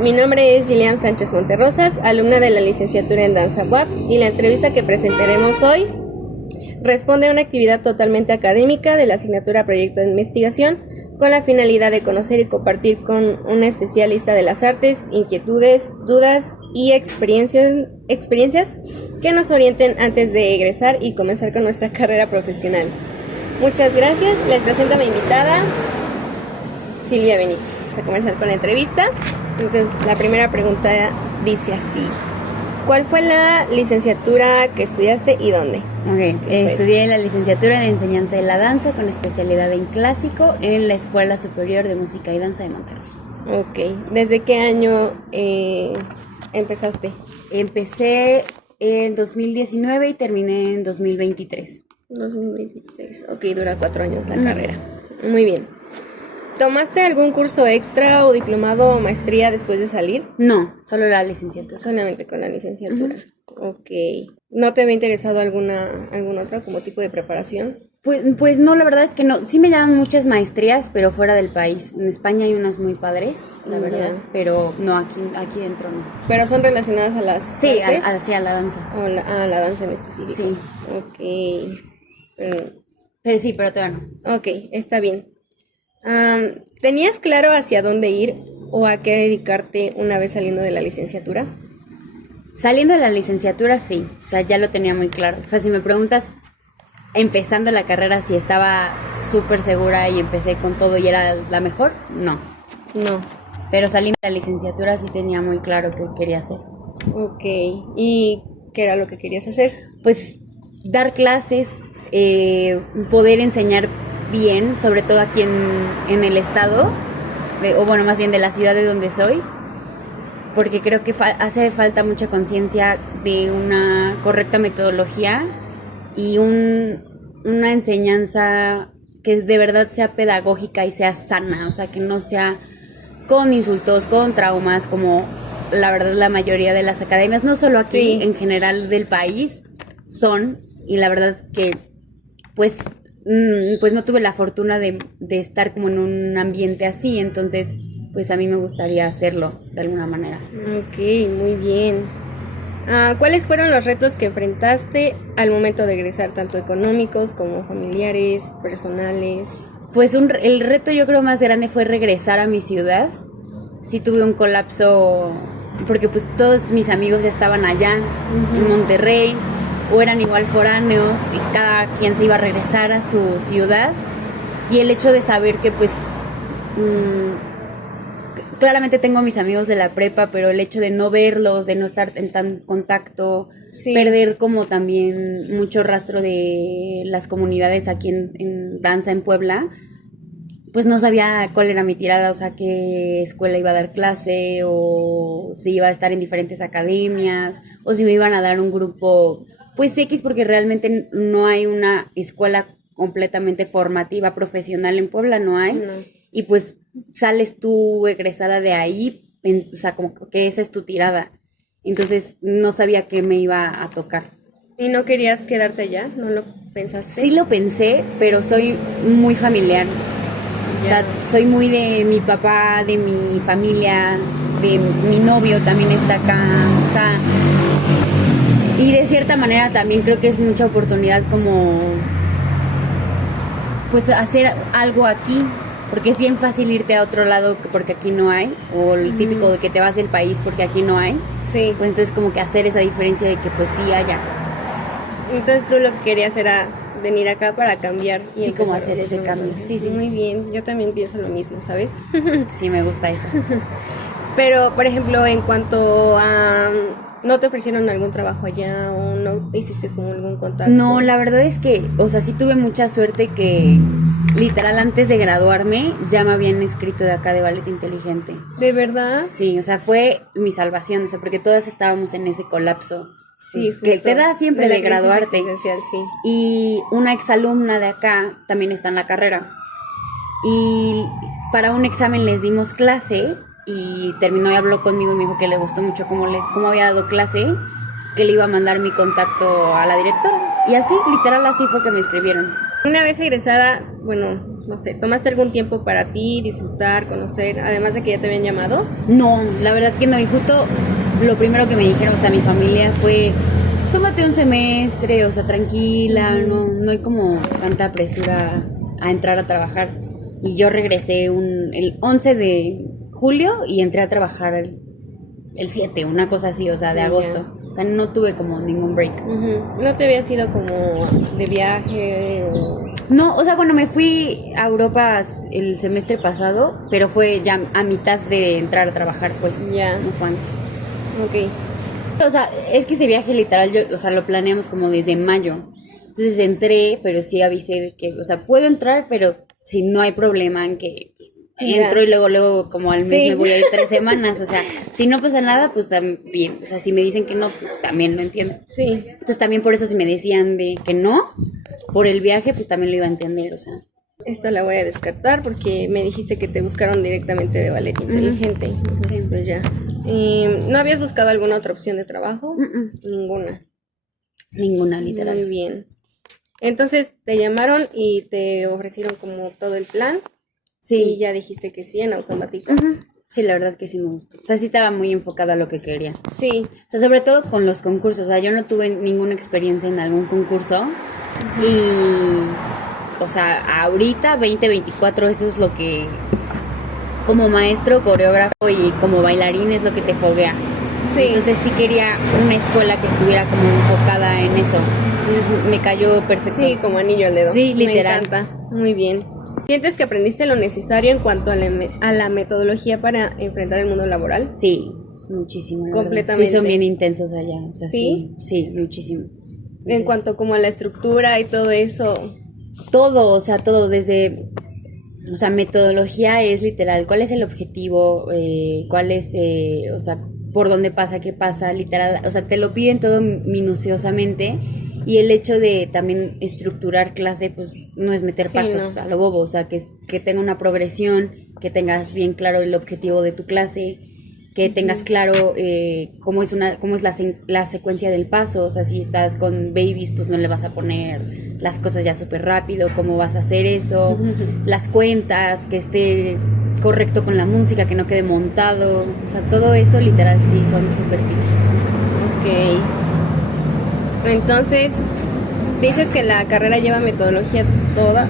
Mi nombre es Gillian Sánchez Monterrosas, alumna de la licenciatura en Danza UAP, y la entrevista que presentaremos hoy responde a una actividad totalmente académica de la asignatura Proyecto de Investigación, con la finalidad de conocer y compartir con una especialista de las artes, inquietudes, dudas y experiencias que nos orienten antes de egresar y comenzar con nuestra carrera profesional. Muchas gracias. Les presento a mi invitada, Silvia Benítez. Vamos a comenzar con la entrevista. Entonces, la primera pregunta dice así: ¿cuál fue la licenciatura que estudiaste y dónde? Estudié la licenciatura en Enseñanza de la Danza con especialidad en Clásico en la Escuela Superior de Música y Danza de Monterrey. Ok. ¿Desde qué año empezaste? Empecé en 2019 y terminé en 2023. 2023. Ok, dura 4 años la carrera. Muy bien. ¿Tomaste algún curso extra o diplomado o maestría después de salir? No, solo la licenciatura. Solamente con la licenciatura. Ok. ¿No te había interesado alguna otra como tipo de preparación? Pues no, la verdad es que no. Sí me llaman muchas maestrías, pero fuera del país. En España hay unas muy padres, la verdad, pero no, aquí dentro no. ¿Pero son relacionadas a las artes? Sí, a la danza. ¿O a la danza en específico? Sí. Ok. Pero todavía no. Ok, está bien. ¿Tenías claro hacia dónde ir o a qué dedicarte una vez saliendo de la licenciatura? Saliendo de la licenciatura, sí. O sea, ya lo tenía muy claro. O sea, si me preguntas, empezando la carrera, si estaba súper segura y empecé con todo y era la mejor, no. No. Pero saliendo de la licenciatura sí tenía muy claro qué quería hacer. Ok. ¿Y qué era lo que querías hacer? Pues dar clases, poder enseñar bien, sobre todo aquí en el estado, o bueno, más bien de la ciudad de donde soy, porque creo que hace falta mucha conciencia de una correcta metodología y una enseñanza que de verdad sea pedagógica y sea sana, o sea, que no sea con insultos, con traumas, como la verdad la mayoría de las academias, no solo aquí, en general del país, son, y la verdad es que pues no tuve la fortuna de estar como en un ambiente así, entonces pues a mí me gustaría hacerlo de alguna manera. Ok, muy bien. ¿Cuáles fueron los retos que enfrentaste al momento de egresar, tanto económicos como familiares, personales? Pues el reto yo creo más grande fue regresar a mi ciudad. Sí tuve un colapso porque pues todos mis amigos ya estaban allá en Monterrey, o eran igual foráneos y cada quien se iba a regresar a su ciudad, y el hecho de saber que pues claramente tengo mis amigos de la prepa, pero el hecho de no verlos, de no estar en tan contacto, perder como también mucho rastro de las comunidades aquí en danza en Puebla, pues no sabía cuál era mi tirada, o sea, qué escuela iba a dar clase, o si iba a estar en diferentes academias, o si me iban a dar un grupo pues X, porque realmente no hay una escuela completamente formativa, profesional en Puebla, no hay. No. Y pues sales tú egresada de ahí, o sea, como que esa es tu tirada. Entonces no sabía qué me iba a tocar. ¿Y no querías quedarte allá? ¿No lo pensaste? Sí lo pensé, pero soy muy familiar. Ya. O sea, soy muy de mi papá, de mi familia, de mi novio también está acá, o sea, y de cierta manera también creo que es mucha oportunidad como pues hacer algo aquí, porque es bien fácil irte a otro lado porque aquí no hay, o el típico de que te vas del país porque aquí no hay. Sí. Pues entonces como que hacer esa diferencia de que pues sí haya. Entonces tú lo que querías era venir acá para cambiar. Y sí, como hacer ese cambio. Sí, muy bien. Yo también pienso lo mismo, ¿sabes? Sí, me gusta eso. Pero, por ejemplo, en cuanto a... ¿No te ofrecieron algún trabajo allá o no hiciste como algún contacto? No, la verdad es que, o sea, sí tuve mucha suerte que literal antes de graduarme ya me habían escrito de acá de Ballet Inteligente. ¿De verdad? Sí, o sea, fue mi salvación, o sea, porque todas estábamos en ese colapso. Sí, pues, que te da siempre de graduarte. Sí. Y una exalumna de acá también está en la carrera. Y para un examen les dimos clase y terminó y habló conmigo y me dijo que le gustó mucho cómo había dado clase, que le iba a mandar mi contacto a la directora. Y así, literal, así fue que me escribieron. Una vez egresada, bueno, no sé, tomaste algún tiempo para ti, disfrutar, conocer, además de que ya te habían llamado? No, la verdad que no, y justo lo primero que me dijeron, o sea, mi familia fue, tómate un semestre, o sea, tranquila, no hay como tanta presura a entrar a trabajar. Y yo regresé el 11 de julio y entré a trabajar el 7, una cosa así, o sea, de agosto. O sea, no tuve como ningún break. ¿No te habías ido como de viaje o...? No, o sea, bueno, me fui a Europa el semestre pasado, pero fue ya a mitad de entrar a trabajar, pues. Ya. No fue antes. Ok. O sea, es que ese viaje literal, o sea, lo planeamos como desde mayo. Entonces entré, pero sí avisé de que, o sea, puedo entrar, pero si no hay problema en que entro y luego como al mes me voy a ir 3 semanas. O sea, si no pasa nada, pues también. O sea, si me dicen que no, pues también lo entiendo. Sí. Entonces también por eso si me decían de que no, por el viaje, pues también lo iba a entender, o sea. Esta la voy a descartar porque me dijiste que te buscaron directamente de ballet inteligente. Entonces, Sí. pues ya. ¿No habías buscado alguna otra opción de trabajo? Ninguna. Ninguna, literal. Muy bien. Entonces te llamaron y te ofrecieron como todo el plan. Sí. Y ya dijiste que sí en automático. Sí, la verdad que sí me gustó. O sea, sí estaba muy enfocada a lo que quería. Sí. O sea, sobre todo con los concursos. O sea, yo no tuve ninguna experiencia en algún concurso. Y, o sea, ahorita, 2024, eso es lo que, como maestro, coreógrafo y como bailarín, es lo que te foguea. Sí. Entonces sí quería una escuela que estuviera como enfocada en eso. Entonces me cayó perfecto. Sí, como anillo al dedo. Sí, literal. Me encanta. Muy bien. ¿Sientes que aprendiste lo necesario en cuanto a la metodología para enfrentar el mundo laboral? Sí, muchísimo. la verdad. Completamente. Sí, son bien intensos allá. O sea, ¿Sí? Sí, muchísimo. Entonces, En cuanto como a la estructura y todo eso. todo, o sea, todo desde, o sea, metodología es literal, ¿cuál es el objetivo? ¿Cuál es, o sea, por dónde pasa, qué pasa? Literal, o sea, te lo piden todo minuciosamente. Y el hecho de también estructurar clase, pues no es meter pasos a lo bobo, o sea, que tenga una progresión, que tengas bien claro el objetivo de tu clase, que tengas claro cómo es la secuencia del paso. O sea, si estás con babies, pues no le vas a poner las cosas ya súper rápido, cómo vas a hacer eso, las cuentas, que esté correcto con la música, que no quede montado, o sea, todo eso literal sí son súper pilas. Ok. Entonces, dices que la carrera lleva metodología toda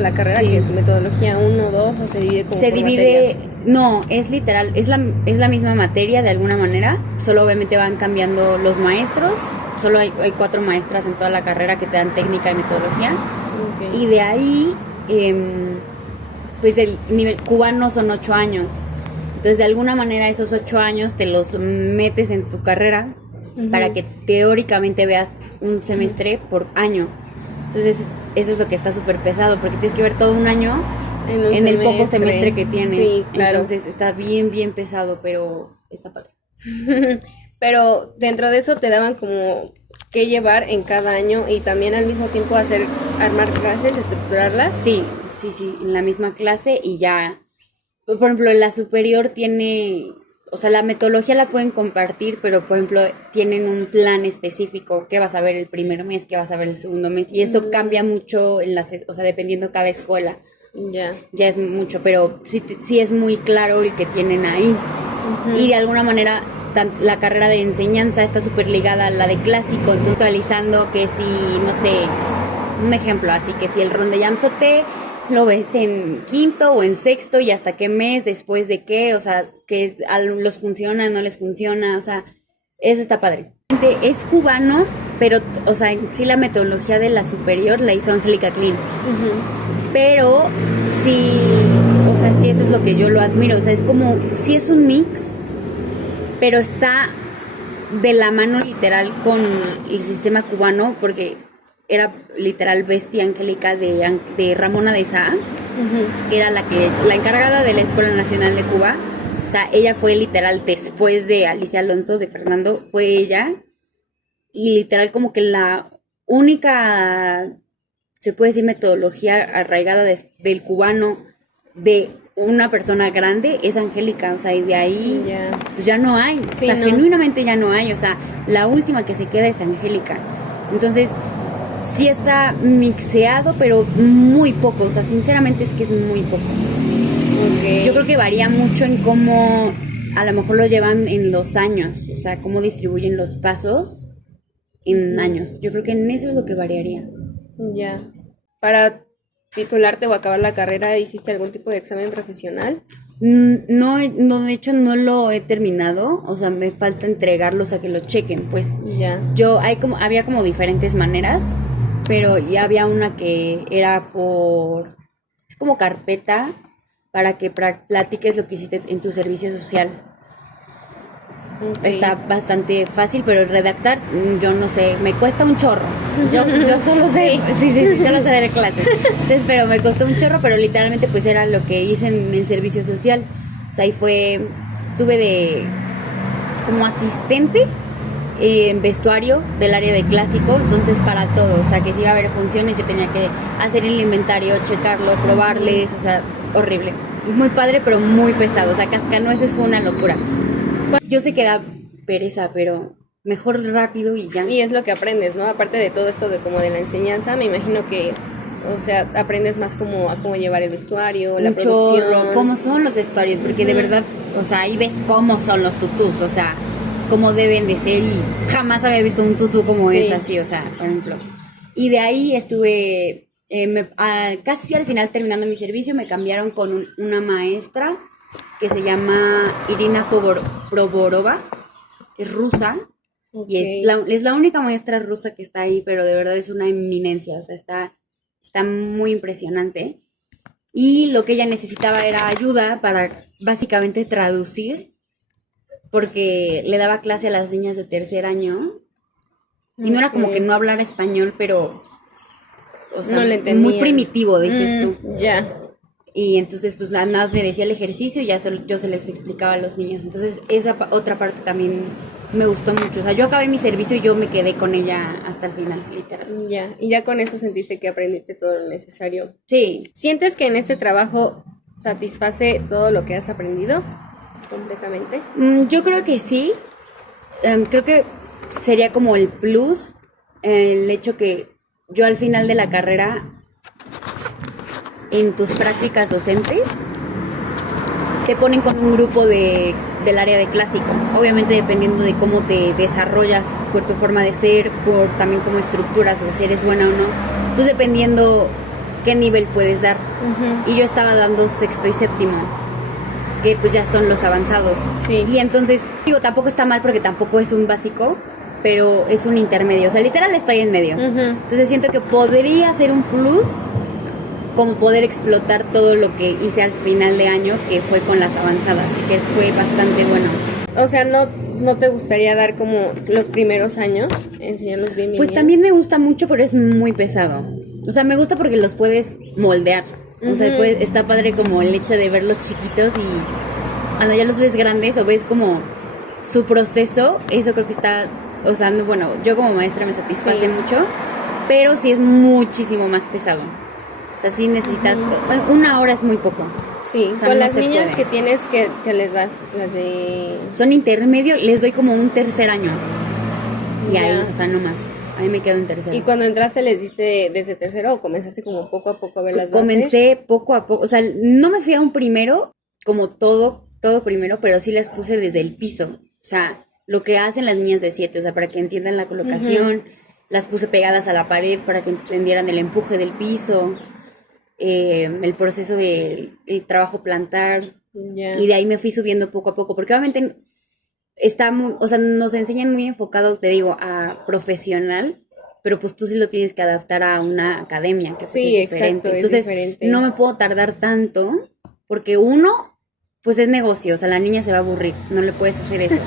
la carrera, sí. que es metodología 1, 2, o se divide como Se por divide, materias? no, es literal, es la misma materia de alguna manera, solo obviamente van cambiando los maestros, solo hay 4 maestras en toda la carrera que te dan técnica y metodología, Okay. y de ahí, pues el nivel cubano son 8 años, entonces de alguna manera esos 8 años te los metes en tu carrera para que teóricamente veas un semestre por año. Entonces eso es lo que está súper pesado, porque tienes que ver todo un año en el poco semestre que tienes. Sí, claro. Entonces está bien pesado, pero está padre. Pero dentro de eso te daban como qué llevar en cada año y también al mismo tiempo armar clases, estructurarlas. Sí, en la misma clase y ya. Por ejemplo, la superior tiene, o sea, la metodología la pueden compartir, pero por ejemplo tienen un plan específico, qué vas a ver el primer mes, qué vas a ver el segundo mes, y eso cambia mucho o sea, dependiendo cada escuela. Ya es mucho, pero sí es muy claro el que tienen ahí. Y de alguna manera la carrera de enseñanza está súper ligada a la de clásico, puntualizando que si, no sé, un ejemplo así, que si el rondellam sauté lo ves en quinto o en sexto y hasta qué mes, después de qué, o sea, que los funciona, no les funciona, o sea, eso está padre. Es cubano, pero, o sea, en sí la metodología de la superior la hizo Angélica Klein. Pero sí, o sea, es que eso es lo que yo lo admiro, o sea, es como, sí es un mix, pero está de la mano literal con el sistema cubano, porque era literal bestia Angélica de Ramona de Saa, que era la encargada de la Escuela Nacional de Cuba. O sea, ella fue literal después de Alicia Alonso, de Fernando, fue ella, y literal como que la única, se puede decir, metodología arraigada del cubano de una persona grande es Angélica, o sea, y de ahí pues ya no hay, Sí, o sea, no. genuinamente ya no hay, o sea, la última que se queda es Angélica. Entonces, sí está mixeado, pero muy poco, o sea, sinceramente es que es muy poco. Okay. Yo creo que varía mucho en cómo a lo mejor lo llevan en los años, o sea, cómo distribuyen los pasos en años. Yo creo que en eso es lo que variaría. Ya. Para titularte o acabar la carrera, ¿hiciste algún tipo de examen profesional? No, de hecho no lo he terminado, o sea, me falta entregarlos a que lo chequen, pues. Ya. Había como diferentes maneras, pero ya había una que era es como carpeta para que platiques lo que hiciste en tu servicio social. Okay. Está bastante fácil, pero redactar, yo no sé, me cuesta un chorro. Yo solo sé, sí, solo sé dar clases. Entonces, pero me costó un chorro, pero literalmente pues era lo que hice en el servicio social. O sea, ahí estuve como asistente en vestuario del área de clásico, entonces para todo, o sea, que si iba a haber funciones yo tenía que hacer el inventario, checarlo, probarles, o sea, horrible. Muy padre, pero muy pesado, o sea, cascanueces fue una locura. Yo sé que da pereza, pero mejor rápido y ya. Y es lo que aprendes, ¿no? Aparte de todo esto de como de la enseñanza, me imagino que, o sea, aprendes más como a cómo llevar el vestuario, la producción. Chorro, cómo son los vestuarios, porque de verdad, o sea, ahí ves cómo son los tutús, o sea, cómo deben de ser y jamás había visto un tutú como es así, o sea, por ejemplo. Y de ahí estuve, casi al final terminando mi servicio, me cambiaron con una maestra que se llama Irina Provorova, es rusa, y es la única maestra rusa que está ahí, pero de verdad es una eminencia, o sea, está muy impresionante. Y lo que ella necesitaba era ayuda para básicamente traducir, porque le daba clase a las niñas de tercer año, y no era como que no hablara español, pero, o sea, no muy primitivo, dices tú. Ya. Y entonces pues nada más me decía el ejercicio y ya yo se les explicaba a los niños. Entonces esa otra parte también me gustó mucho. O sea, yo acabé mi servicio y yo me quedé con ella hasta el final, literal. Ya, y ya con eso sentiste que aprendiste todo lo necesario. Sí. ¿Sientes que en este trabajo satisface todo lo que has aprendido completamente? Yo creo que sí. Creo que sería como el plus, el hecho que yo al final de la carrera, en tus prácticas docentes, te ponen con un grupo del área de clásico. Obviamente dependiendo de cómo te desarrollas, por tu forma de ser, por también cómo estructuras, o sea, si eres buena o no, pues dependiendo qué nivel puedes dar. Y yo estaba dando sexto y séptimo, que pues ya son los avanzados. Sí. Y entonces, digo, tampoco está mal porque tampoco es un básico, pero es un intermedio. O sea, literal estoy en medio. Entonces siento que podría ser un plus, como poder explotar todo lo que hice al final de año, que fue con las avanzadas, y que fue bastante bueno. O sea, ¿no te gustaría dar como los primeros años, enseñarlos bien? Pues también me gusta mucho, pero es muy pesado. O sea, me gusta porque los puedes moldear. O sea, está padre como el hecho de verlos chiquitos y cuando ya los ves grandes o ves como su proceso, eso creo que está, o sea, bueno, yo como maestra me satisface mucho, pero sí es muchísimo más pesado. O sea, sí necesitas, una hora es muy poco. Sí, o sea, con no las niñas puede. que tienes que les das, las de... Son intermedio, les doy como un tercer año. Y Ya. ahí, o sea, no más. Ahí me quedo en tercero. ¿Y cuando entraste les diste desde tercero o comenzaste como poco a poco a ver las bases? Comencé poco a poco, o sea, no me fui a un primero, como todo primero, pero sí las puse desde el piso. O sea, lo que hacen las niñas de 7, o sea, para que entiendan la colocación, las puse pegadas a la pared para que entendieran el empuje del piso, el proceso del trabajo plantar. Ya. Y de ahí me fui subiendo poco a poco, porque obviamente está muy, o sea, nos enseñan muy enfocado, te digo, a profesional, pero pues tú sí lo tienes que adaptar a una academia, que pues Sí, es diferente. exacto, Entonces, es diferente. no me puedo tardar tanto, porque uno, pues es negocio, o sea, la niña se va a aburrir, no le puedes hacer eso.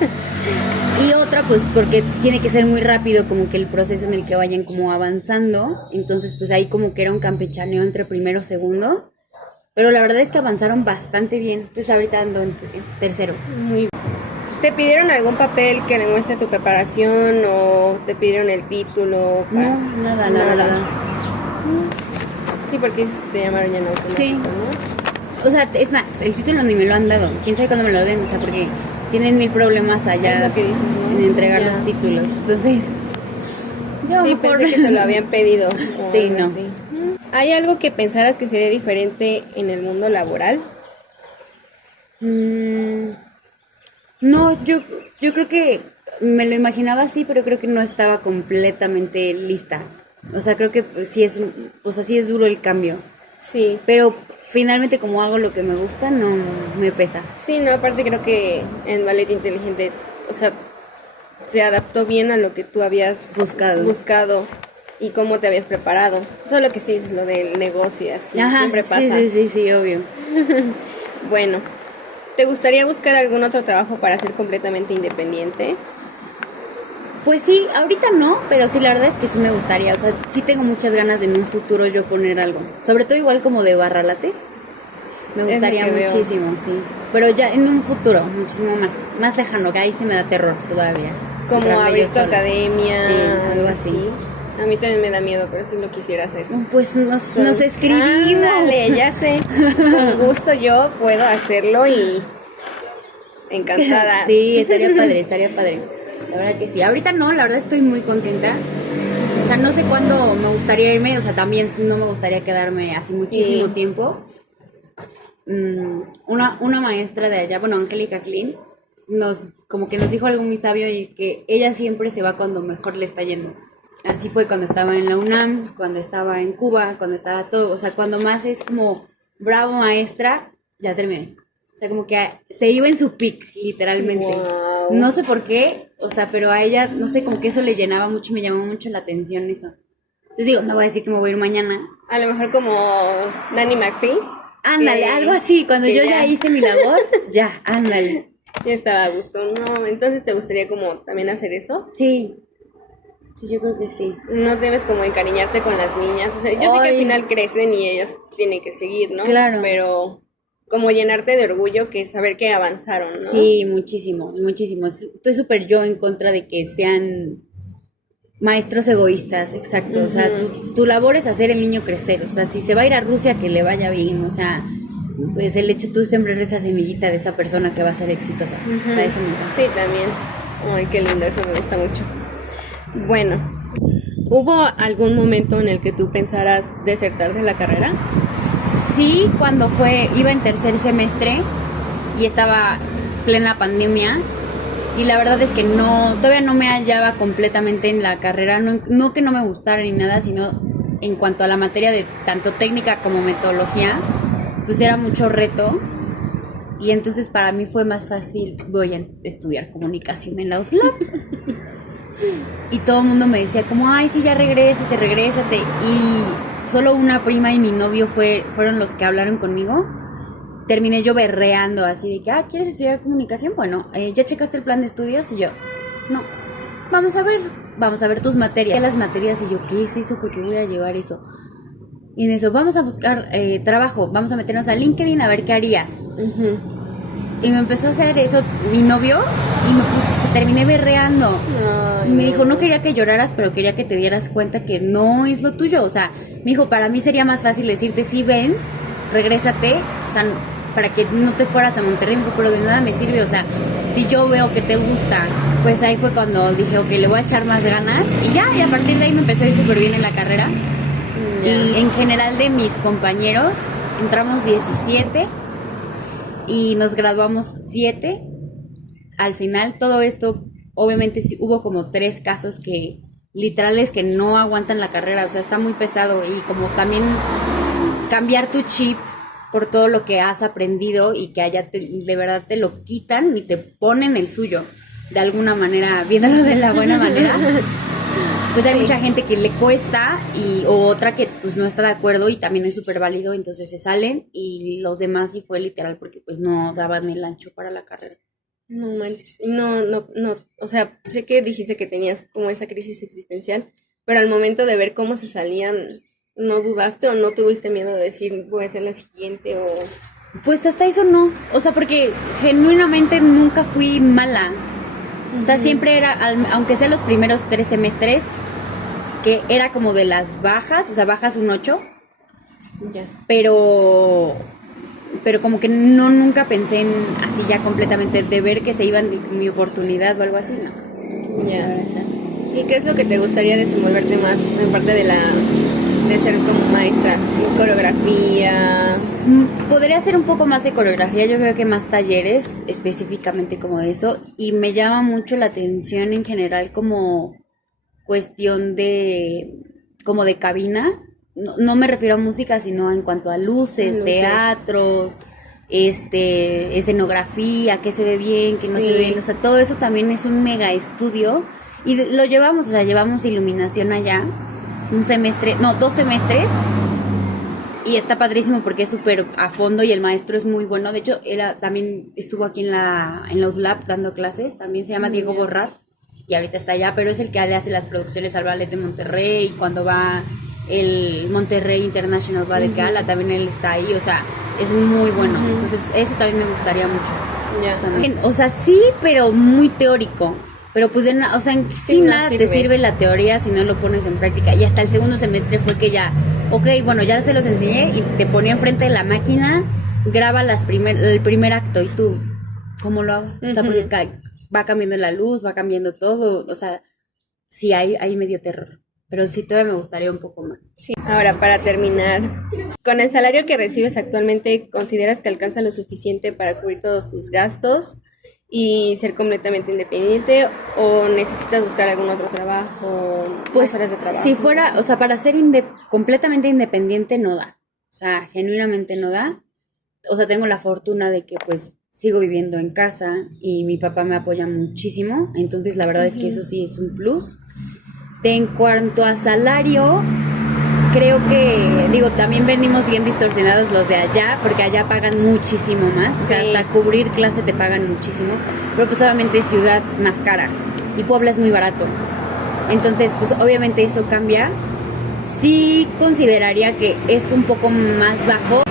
Y otra, pues porque tiene que ser muy rápido como que el proceso en el que vayan como avanzando, entonces pues ahí como que era un campechaneo entre primero y segundo, pero la verdad es que avanzaron bastante bien, entonces ahorita ando en tercero. Muy bien. ¿Te pidieron algún papel que demuestre tu preparación o te pidieron el título? No, nada, la verdad. Sí, porque dices que te llamaron ya en automático, Sí. ¿no? O sea, es más, el título ni me lo han dado, quién sabe cuándo me lo den, o sea, porque tienen 1000 problemas allá Es lo que dices, ¿no? en entregar Ya. los títulos, entonces Yo Sí, mejor... pensé que te lo habían pedido. O Sí, algo no. así. ¿Hay algo que pensaras que sería diferente en el mundo laboral? Mm, no, yo creo que me lo imaginaba así, pero creo que no estaba completamente lista. O sea, creo que pues, sí es duro el cambio. Sí. Pero finalmente como hago lo que me gusta, no me pesa. Sí, no, aparte creo que en Ballet Inteligente, o sea, se adaptó bien a lo que tú habías Buscado. y cómo te habías preparado. Solo que sí es lo del negocio y así, Ajá, siempre pasa. sí, obvio. Bueno, ¿te gustaría buscar algún otro trabajo para ser completamente independiente? Pues sí, ahorita no, pero sí, la verdad es que sí me gustaría. O sea, sí tengo muchas ganas de en un futuro yo poner algo. Sobre todo igual como de barralates. Me gustaría Es lo que veo. muchísimo, sí. Pero ya en un futuro, muchísimo más lejano, que ahí sí me da terror todavía. Como Comprarme abrir yo tu sola. academia, Sí, algo así. A mí también me da miedo, pero sí lo quisiera hacer. Pues nos escribimos. Ándale, ya sé. Con gusto yo puedo hacerlo y encantada. Sí, estaría padre. La verdad que sí. Ahorita no, la verdad estoy muy contenta. O sea, no sé cuándo me gustaría irme, o sea, también no me gustaría quedarme así muchísimo Sí. tiempo. Una maestra de allá, bueno, Angélica Klein, como que nos dijo algo muy sabio y que ella siempre se va cuando mejor le está yendo. Así fue cuando estaba en la UNAM, cuando estaba en Cuba, cuando estaba todo, o sea, cuando más es como bravo maestra, ya terminé. O sea, como que se iba en su peak, literalmente. Wow. No sé por qué, o sea, pero a ella, no sé, como que eso le llenaba mucho y me llamó mucho la atención eso. Entonces digo, no voy a decir que me voy a ir mañana. A lo mejor como Nanny McPhee. Ándale, que- algo así, cuando que yo ya hice mi labor, ya, ándale. ya estaba a gusto. No, entonces te gustaría como también hacer eso. Sí, yo creo que sí. No debes como encariñarte con las niñas. O sea, yo sé que al Ay. final crecen y ellas tienen que seguir, ¿no? Claro. Pero como llenarte de orgullo que saber que avanzaron, ¿no? Sí, muchísimo. Estoy súper yo en contra de que sean maestros egoístas, exacto. O sea, tu labor es hacer el niño crecer. O sea, si se va a ir a Rusia, que le vaya bien. O sea, pues el hecho tú sembrar esa semillita de esa persona que va a ser exitosa. O sea, eso me encanta. Sí, también. Ay, qué lindo, eso me gusta mucho. Bueno, ¿hubo algún momento en el que tú pensaras desertar de la carrera? Sí, cuando iba en tercer semestre y estaba plena pandemia y la verdad es que todavía no me hallaba completamente en la carrera, no que no me gustara ni nada, sino en cuanto a la materia de tanto técnica como metodología, pues era mucho reto y entonces para mí fue más fácil, voy a estudiar comunicación en la UTLAB. Y todo el mundo me decía como, ay, sí, ya regrésate. Y solo una prima y mi novio fueron los que hablaron conmigo. Terminé yo berreando así de que, ¿quieres estudiar comunicación? Bueno, ¿ya checaste el plan de estudios? Y yo, no, vamos a ver tus materias. Las materias y yo, ¿qué es eso? ¿Por qué voy a llevar eso? Y en eso, vamos a buscar trabajo, vamos a meternos a LinkedIn a ver qué harías. Y me empezó a hacer eso mi novio y terminé berreando. Ay, Me dijo, no quería que lloraras, pero quería que te dieras cuenta que no es lo tuyo. O sea, me dijo, para mí sería más fácil decirte, sí, ven, regrésate, o sea, para que no te fueras a Monterrey. Me dijo, pero de nada me sirve, o sea, si yo veo que te gusta. Pues ahí fue cuando dije, ok, le voy a echar más ganas. Y a partir de ahí me empezó a ir súper bien en la carrera. Y en general de mis compañeros, entramos 17 y nos graduamos 7. Al final todo esto, obviamente sí, hubo como 3 casos que literales que no aguantan la carrera, o sea, está muy pesado y como también cambiar tu chip por todo lo que has aprendido y que allá de verdad te lo quitan y te ponen el suyo, de alguna manera, viéndolo de la buena manera. Pues hay mucha gente que le cuesta o otra que pues no está de acuerdo y también es súper válido, entonces se salen y los demás sí fue literal porque pues no daban el ancho para la carrera. No manches. Y no, o sea, sé que dijiste que tenías como esa crisis existencial, pero al momento de ver cómo se salían, ¿no dudaste o no tuviste miedo de decir voy a ser la siguiente o...? Pues hasta eso no, o sea, porque genuinamente nunca fui mala. O sea, siempre era, aunque sea los primeros 3 semestres, que era como de las bajas, o sea, bajas un 8, Ya. pero como que nunca pensé en así ya completamente, de ver que se iban de mi oportunidad o algo así, no. Ya. O sea, ¿Y qué es lo que te gustaría desenvolverte más en parte de ser como maestra? ¿Coreografía? Podría hacer un poco más de coreografía, yo creo que más talleres específicamente como de eso, y me llama mucho la atención en general como cuestión como de cabina. No me refiero a música, sino en cuanto a luces. Teatro, escenografía, qué se ve bien, qué no se ve bien, o sea, todo eso también es un mega estudio y lo llevamos, o sea, llevamos iluminación allá, 2 semestres, y está padrísimo porque es súper a fondo y el maestro es muy bueno. De hecho, también estuvo aquí en la UDLAP dando clases, también se llama Diego Borrat, y ahorita está allá, pero es el que le hace las producciones al Ballet de Monterrey, y cuando va el Monterrey International Ballet Gala, también él está ahí, o sea, es muy bueno. Entonces, eso también me gustaría mucho. O sea, sí, pero muy teórico. Pero pues, o sea, sin nada te sirve la teoría si no lo pones en práctica. Y hasta el segundo semestre fue que ya, ok, bueno, ya se los enseñé y te ponía enfrente de la máquina, graba el primer acto y tú, ¿cómo lo hago? O sea, porque va cambiando la luz, va cambiando todo, o sea, sí hay medio terror. Pero sí todavía me gustaría un poco más. Sí. Ahora, para terminar, con el salario que recibes actualmente, ¿consideras que alcanza lo suficiente para cubrir todos tus gastos y ser completamente independiente, o necesitas buscar algún otro trabajo, pues horas de trabajo? Si fuera, o sea, para ser completamente independiente no da, o sea, genuinamente no da. O sea, tengo la fortuna de que pues sigo viviendo en casa y mi papá me apoya muchísimo, entonces la verdad es que eso sí es un plus. En cuanto a salario, creo que, también venimos bien distorsionados los de allá, porque allá pagan muchísimo más, sí. O sea, hasta cubrir clase te pagan muchísimo, pero pues obviamente es ciudad más cara, y Puebla es muy barato, entonces pues obviamente eso cambia. Sí consideraría que es un poco más bajo,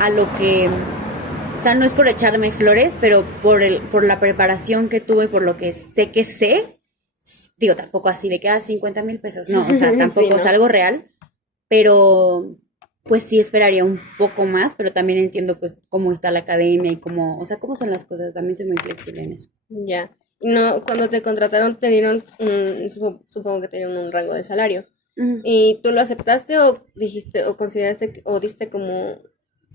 a lo que, o sea, no es por echarme flores, pero por la preparación que tuve, por lo que sé, tampoco así de que 50,000 pesos, no, o sea, tampoco, sí, ¿no? Es algo real, pero pues sí esperaría un poco más, pero también entiendo pues cómo está la academia y cómo son las cosas, también soy muy flexible en eso. Ya, no, cuando te contrataron te dieron, supongo que te dieron un rango de salario, ¿y tú lo aceptaste o dijiste, o consideraste, o diste como,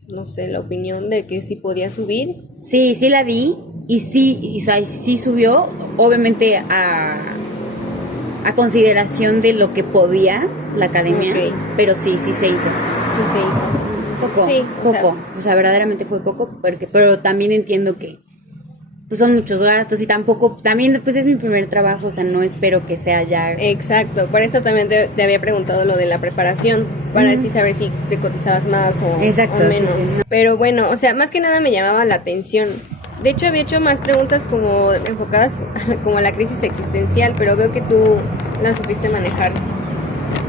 no sé, la opinión de que sí podía subir? Sí la di, y sí, o sea, sí subió, obviamente a consideración de lo que podía la academia, pero sí se hizo. Sí se hizo. Poco. O sea, verdaderamente fue poco, pero también entiendo que pues son muchos gastos, y también pues es mi primer trabajo, o sea, no espero que sea ya. Exacto, por eso también te había preguntado lo de la preparación, para así saber si te cotizabas más o menos. Sí. Pero bueno, o sea, más que nada me llamaba la atención. De hecho, había hecho más preguntas como enfocadas como a la crisis existencial, pero veo que tú la supiste manejar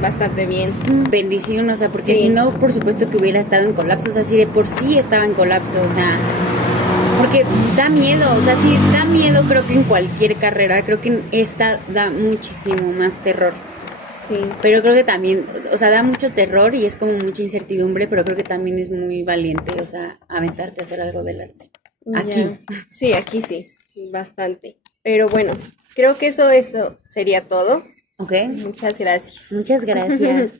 bastante bien. Bendición, o sea, porque si no, por supuesto que hubiera estado en colapso, o sea, si de por sí estaba en colapso, o sea, porque da miedo, o sea, sí da miedo, creo que en cualquier carrera, creo que esta da muchísimo más terror. Sí. Pero creo que también, o sea, da mucho terror y es como mucha incertidumbre, pero creo que también es muy valiente, o sea, aventarte a hacer algo del arte. Aquí. Ya. Sí, aquí sí, bastante. Pero bueno, creo que eso sería todo. Ok. Muchas gracias. Muchas gracias.